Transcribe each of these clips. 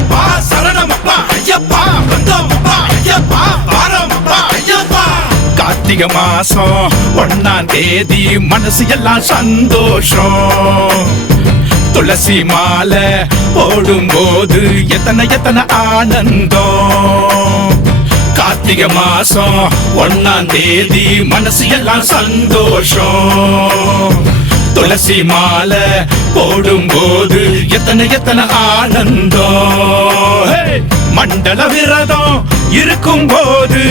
ஐயப்பா சரணமப்பா ஐயப்பா வந்தோமப்பா ஐயப்பா வாரோமப்பா ஐயப்பா. கார்த்திகை மாசம் 1ஆம் தேதி மனசு எல்லாம் சந்தோஷம். துளசி மாலை போடும்போது எத்தனை எத்தனை ஆனந்தம். கார்த்திகை மாசம் 1ஆம் தேதி மனசு எல்லாம் சந்தோஷம். துளசி மாலை போடும்போது எத்தனை எத்தனை ஆனந்தம். மண்டல விரதம் இருக்கும் போது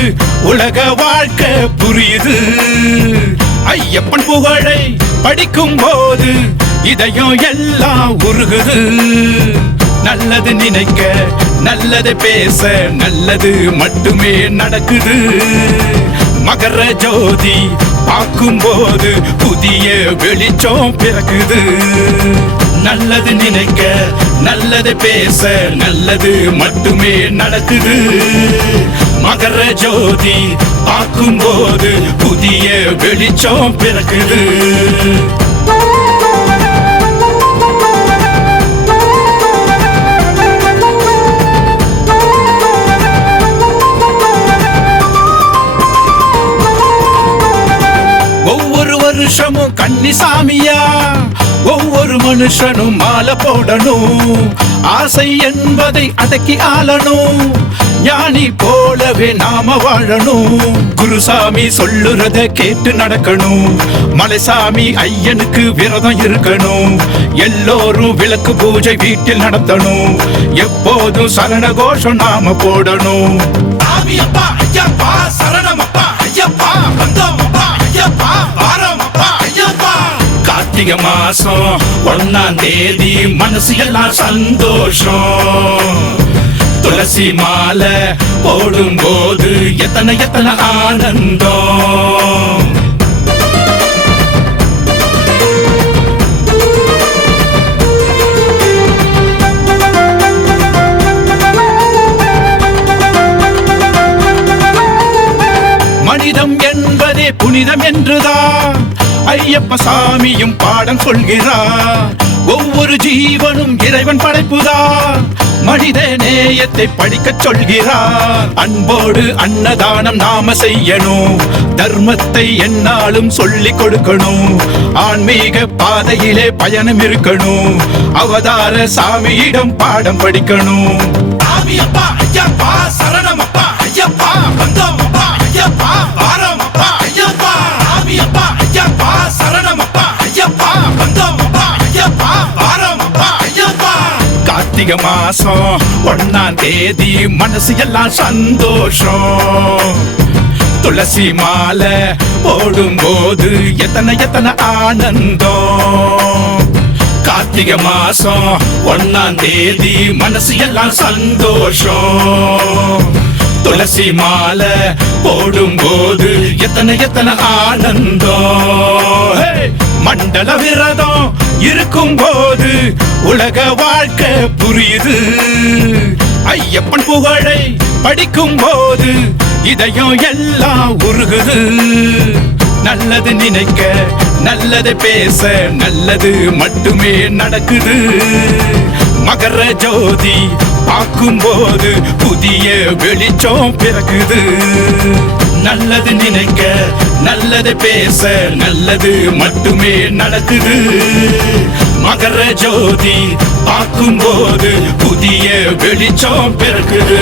உலக வாழ்க்கை புரியுது. ஐயப்பன் புகழை படிக்கும் போது இதயம் எல்லாம் உருகுது. நல்லது நினைக்க நல்லது பேச நல்லது மட்டுமே நடக்குது. மகர ஜோதி பார்க்கும் போது புதிய வெளிச்சம் பிறக்குது. நல்லது நினைக்க நல்லது பேச நல்லது மட்டுமே நடக்குது. மகர ஜோதி பார்க்கும் போது புதிய வெளிச்சம் பிறக்குது. ஒவ்வொரு வருஷமும் கன்னிசாமியா ஒவ்வொரு மனுஷனும் மாலை போடணும். ஆசை என்பதை அடக்கி ஆளணும். ஞானி போலவே நாம வாழணும். குருசாமி சொல்லுறத கேட்டு நடக்கணும். மலைசாமி ஐயனுக்கு விரதம் இருக்கணும். எல்லோரும் விளக்கு பூஜை வீட்டில் நடத்தணும். எப்போதும் சரண கோஷம் நாம போடணும். சாமியப்பா ஐயப்பா சரணமப்பா ஐயப்பா வந்தோமப்பா ஐயப்பா வாரோமப்பா ஐயப்பா. கார்த்திகை மாசம் 1ஆம் தேதி மனசு எல்லாம் சந்தோஷம். துளசி மாலை போடும்போது எத்தனை எத்தனை ஆனந்தம். மனிதம் என்பதே புனிதம் என்றுதான் ஐயப்ப சாமியும் பாடம் சொல்கிறார். ஒவ்வொரு ஜீவனும் இறைவன் படைப்புதான். மனித நேயத்தை படிக்கச் சொல்கிறார். அன்போடு அன்னதானம் நாம செய்யணும். தர்மத்தை என்னாலும் சொல்லிக் கொடுக்கணும். ஆன்மீக பாதையிலே பயணம் இருக்கணும். அவதார சாமியிடம் பாடம் படிக்கணும். சாமியப்பா ஐயப்பா சரணமப்பா ஐயப்பா வந்தோமப்பா ஐயப்பா வாரோமப்பா ஐயப்பா. சாமியப்பா ஐயப்பா சரணமப்பா ஐயப்பா வந்தோமப்பா ஐயப்பா வாரோமப்பா ஐயப்பா. கார்த்திகை மாசம் 1ஆம் தேதி மனசு எல்லாம் சந்தோஷம். துளசி மாலை போடும்போது எத்தனை எத்தனை ஆனந்தம். கார்த்திகை மாசம் 1ஆம் தேதி மனசு எல்லாம் சந்தோஷம். துளசி மாலை போடும்போது எத்தனை எத்தனை ஆனந்தம். மண்டல விரதம் இருக்கும் போது உலக வாழ்க்கை புரியுது. ஐயப்பன் புகழை படிக்கும் போது இதயம் எல்லாம் உருகுது. நல்லது நினைக்க நல்லது பேச நல்லது மட்டுமே நடக்குது. மகர ஜோதி பார்க்கும் போது புதிய வெளிச்சம் பிறக்குது. நல்லது நினைக்க நல்லது பேச நல்லது மட்டுமே நடக்குது. மகர ஜோதி பார்க்கும் போது புதிய வெளிச்சம் பிறக்குது.